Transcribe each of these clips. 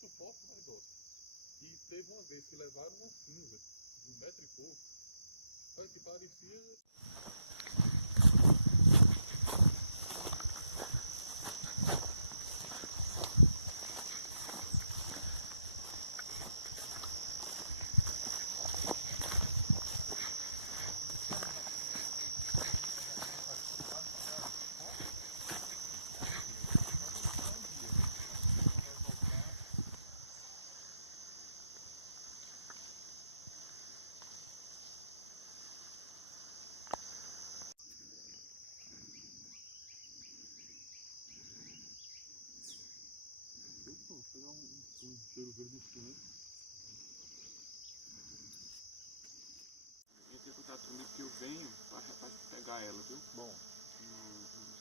muito forte, mas dócil. E teve uma vez que levaram uma cinza de 1 metro e pouco, olha, que parecia... Vou pegar um cheiro verde estranho. Entre em contato comigo que eu venho para pegar ela, viu? Bom.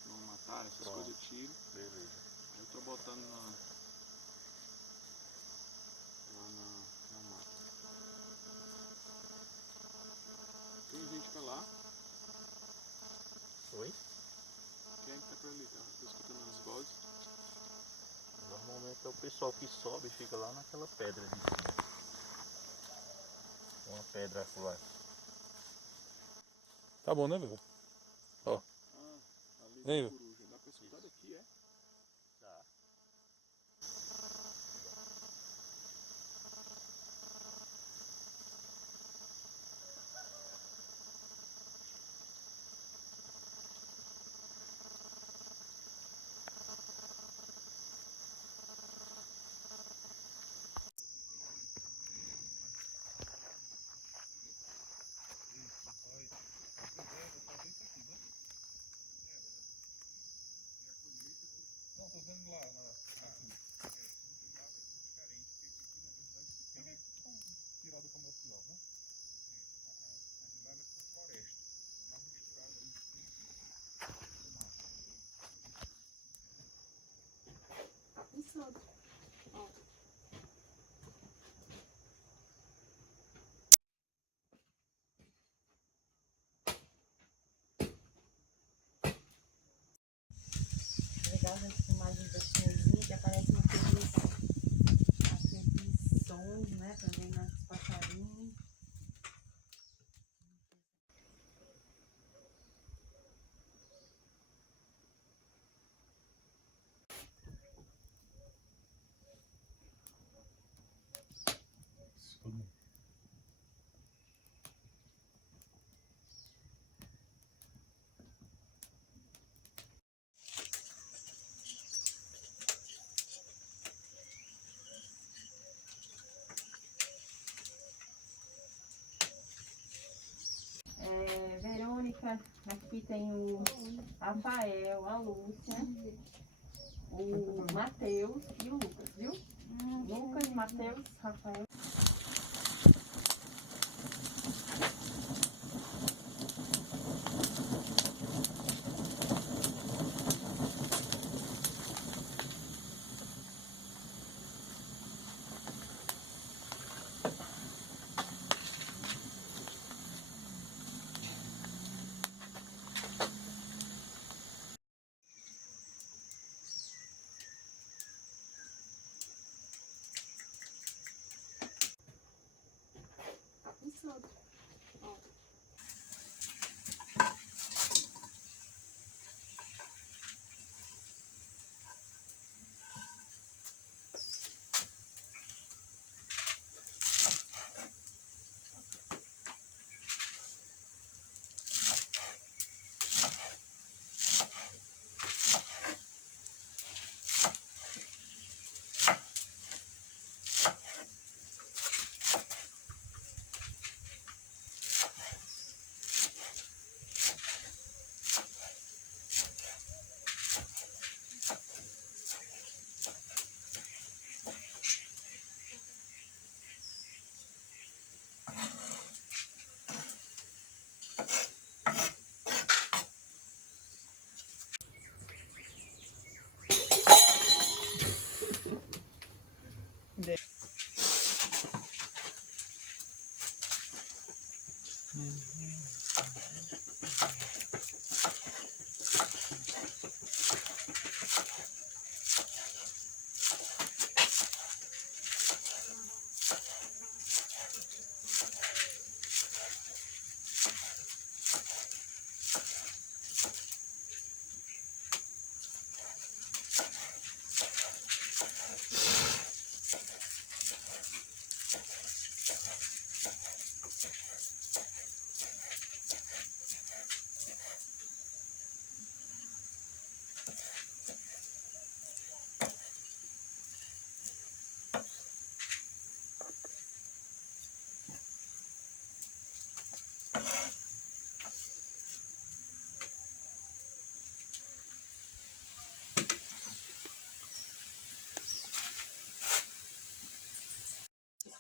Não matar, essas Pronto. coisas eu tiro. Beleza. Eu tô botando lá na mata. Tem gente pra lá. Oi? Quem é que tá por ali, tá? Tô escutando as vozes. Normalmente é o pessoal que sobe e fica lá naquela pedra de cima. Uma pedra lá. Tá bom, né, Bebê? Ó. Ah, ali Ei, tem coruja. Dá pra escutar daqui, é? Tá. Não, tô vendo lá na tirada comercial, né? A de lá é com floresta. É mais misturada ali com Isso, ó. Legal essas imagens da Chinazinha que aparecem aqueles sons, né? Também nos passarinhos. Verônica, aqui tem o Rafael, a Lúcia, o Matheus e o Lucas, viu? Lucas, Matheus, Rafael. Isso, ó.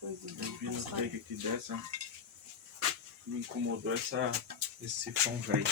coisa Eu vi do nos console. break aqui dessa. Me incomodou esse sifão velho.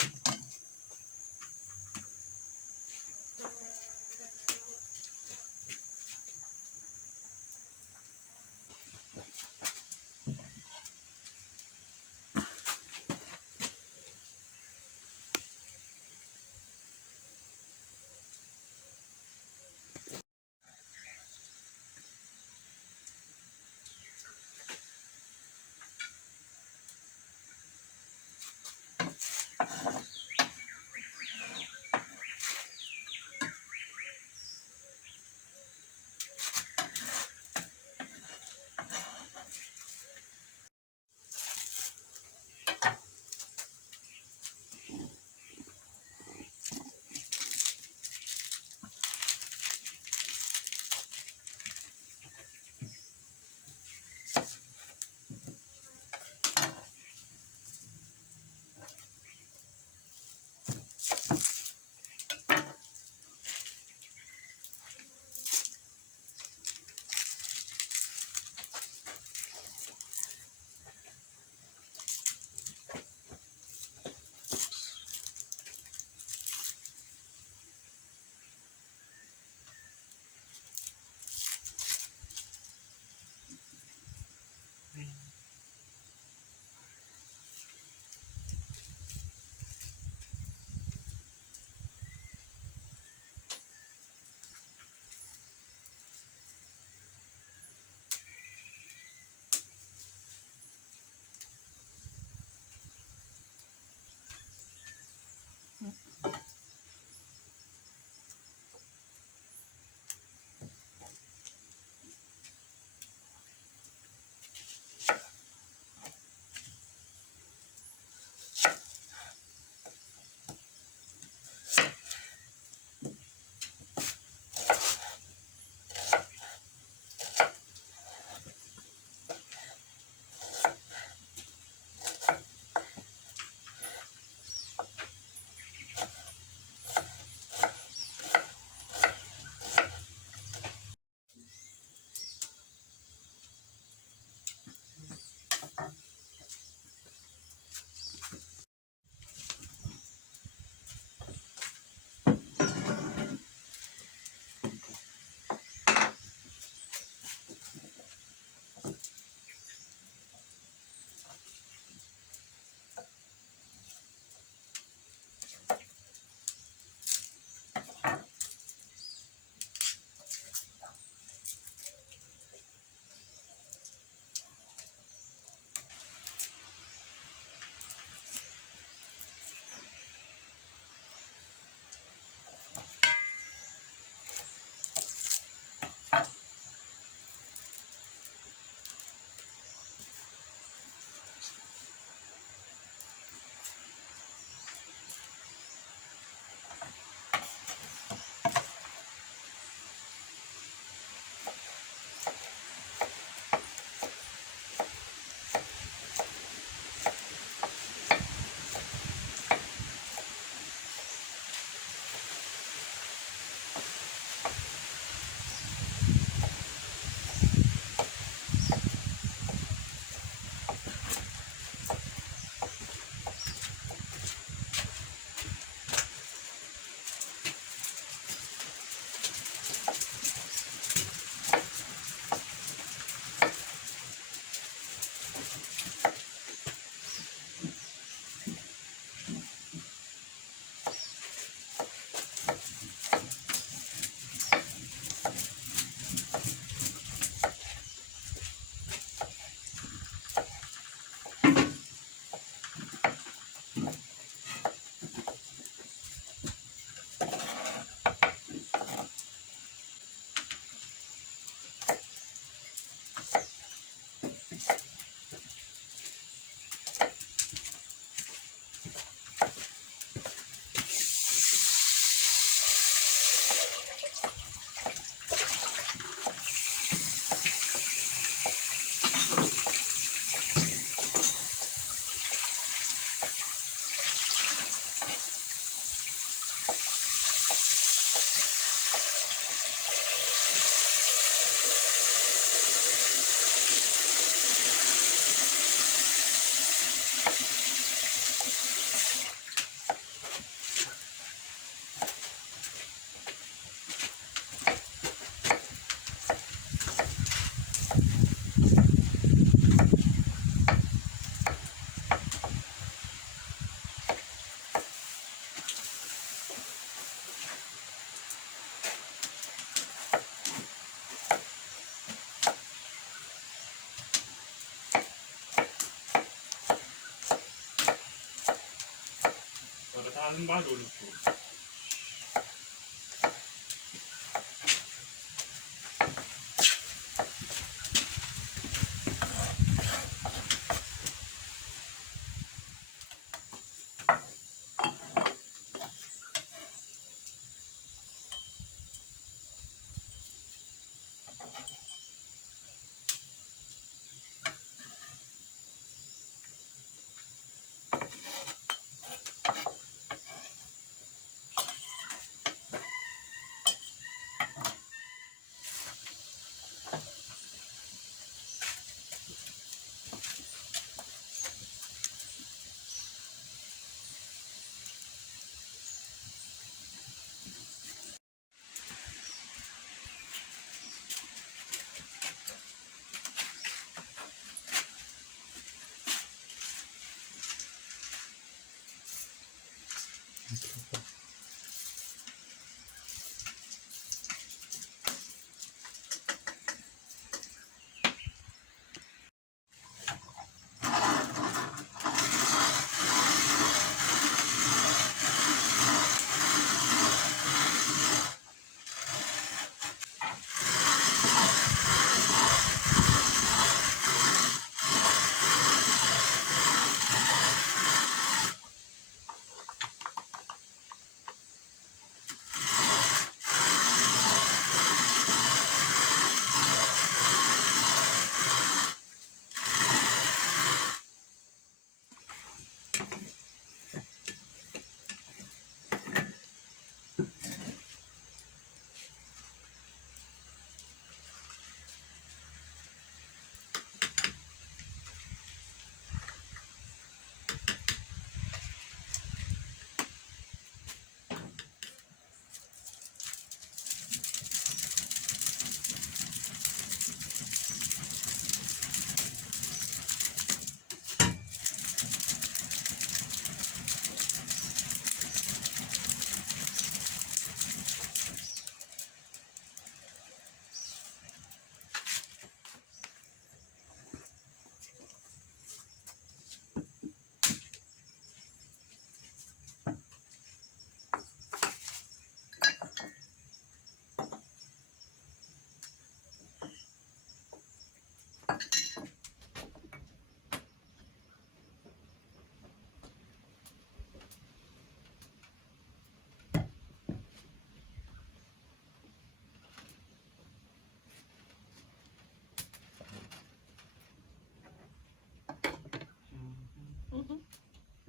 tá fazendo barulho.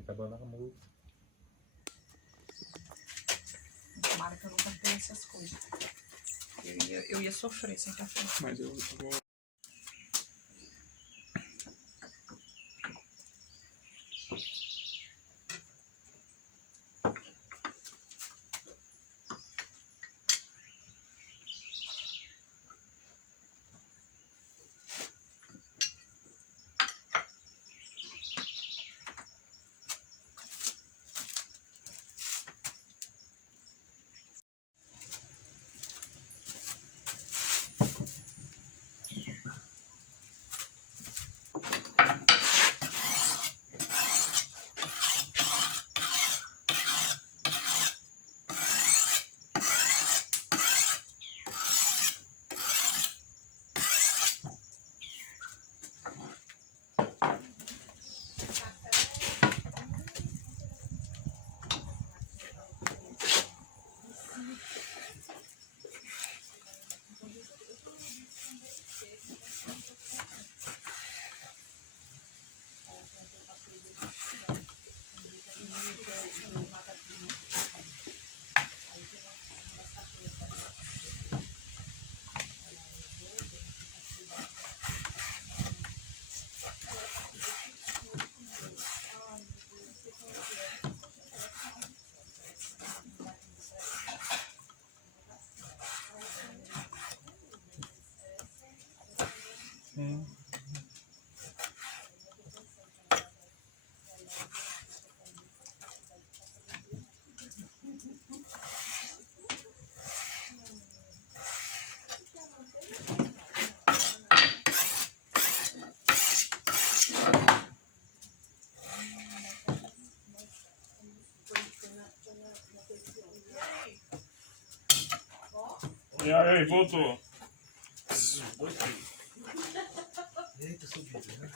Acabou na música. Tomara que eu nunca tenha essas coisas. Eu ia sofrer sem café. Mas eu vou. E aí, voltou. Eita, subida, né?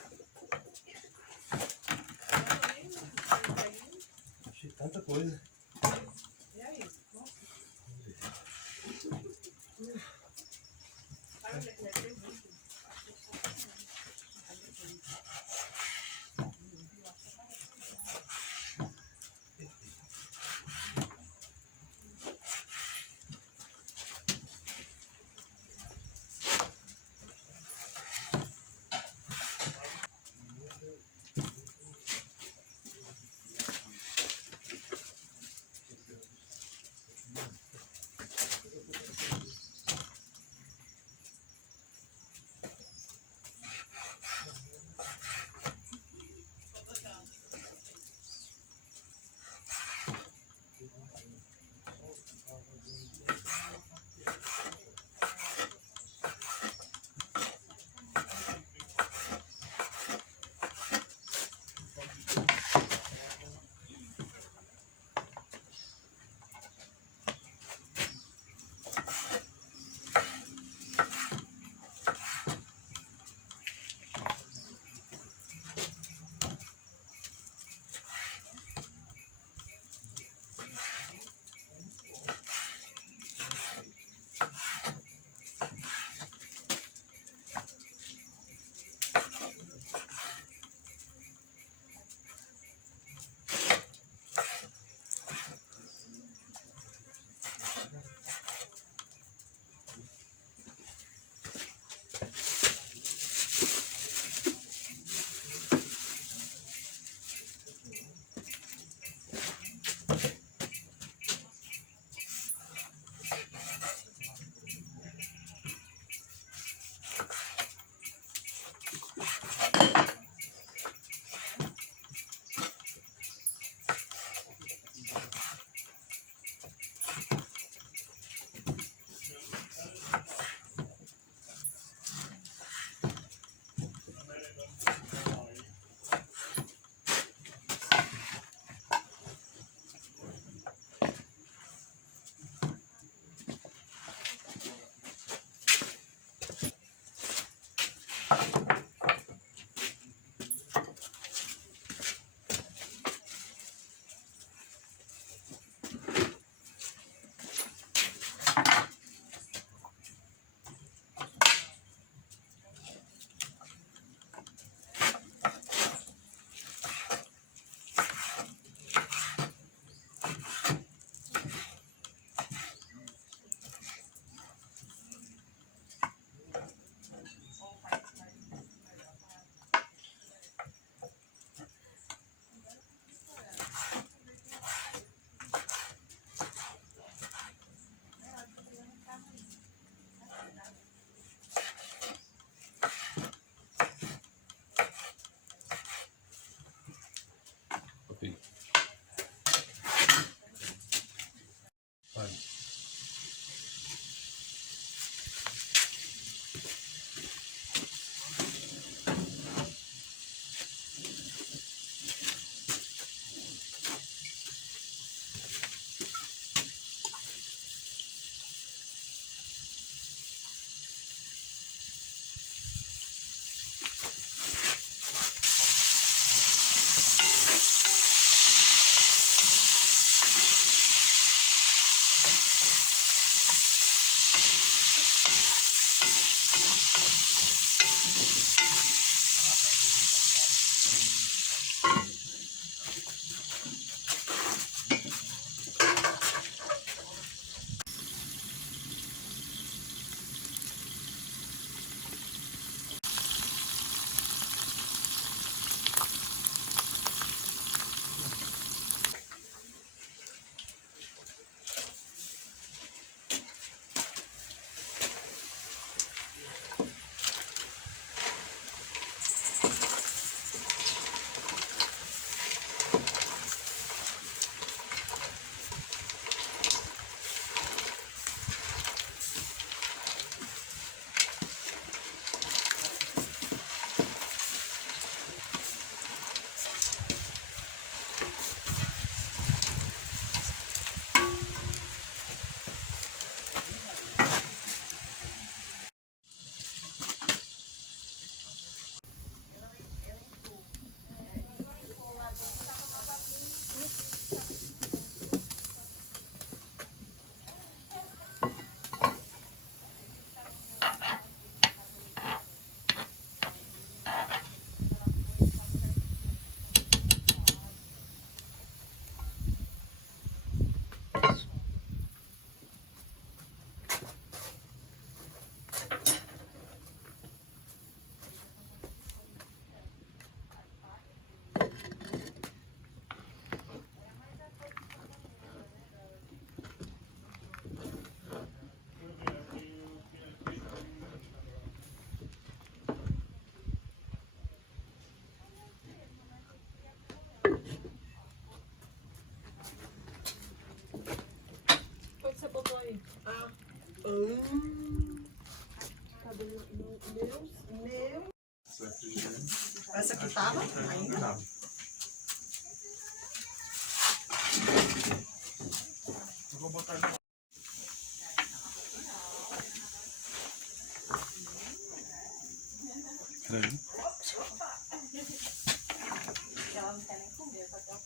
Achei tanta coisa. E aí? Nossa. Sabe onde é que deve ter muito? Esse refrigerante. Essa aqui tava ainda? Não. Eu vou botar ali. Peraí. Ela não quer nem comer, tá até um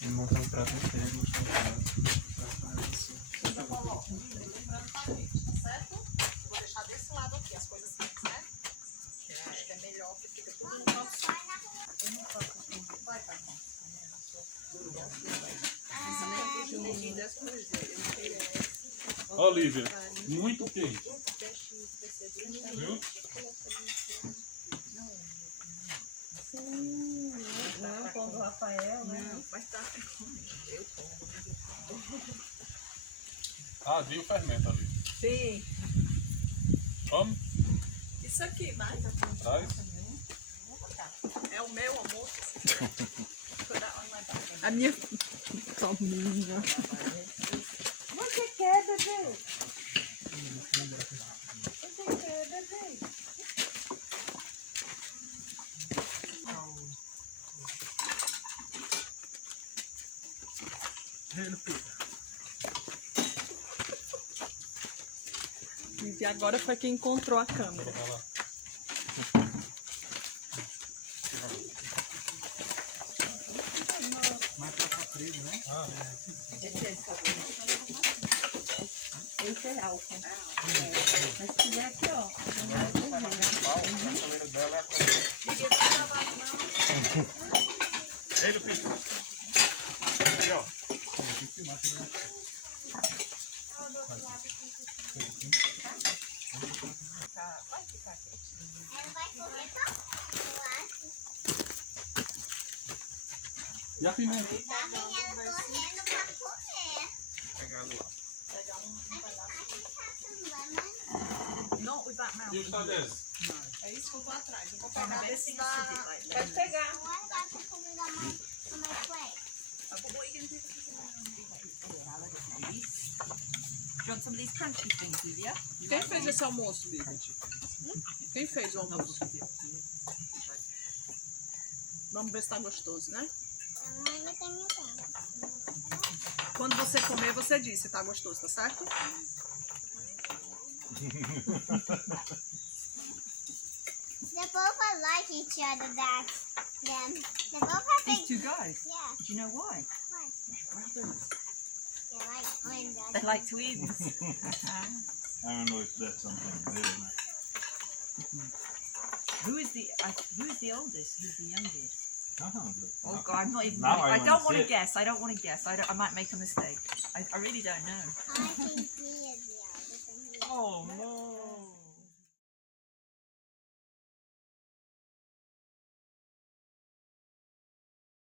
Vou montar um prato inteiro, mostrar um prato. certo? Vou deixar desse lado aqui as coisas assim, certo? Acho que é melhor que fica tudo no nosso. Vai, pai. Ó, Lívia, muito quente. Viu? Não, com o Rafael, né? Não, mas tá. Eu como. Ah, viu o fermento ali. Sim. Vamos? Isso aqui, vai. Traz. É o meu almoço. A minha família. Você quer, bebê? Você quer, bebê? E agora foi quem encontrou a câmera. Vai lá. Esse é álcool. Mas se quiser aqui, ó. A câmera dela é a câmera. Ei, Lupita. Aqui, ó. E a pimenta? Pegar lá. Não, with that mouth. E os talheres? É isso que eu vou atrás. Eu vou pegar desse da... Pode pegar. Do you want some of these crunchy things, Livia? Quem fez esse almoço, Lívia? Quem fez o almoço? Vamos ver se tá gostoso, né? Quando você comer, você diz se tá gostoso, tá certo? They both are like each other, them. They both have These big... two guys. Yeah, Do you know why? they're like twins. They're like twins. I don't know if that's something new. Who's the oldest? Who's the youngest? Oh Uh-huh. God, I'm not even. Now I I don't wanna want to sit. guess. I don't want to guess. I might make a mistake. I really don't know. I think he is the eldest. And he is Oh no.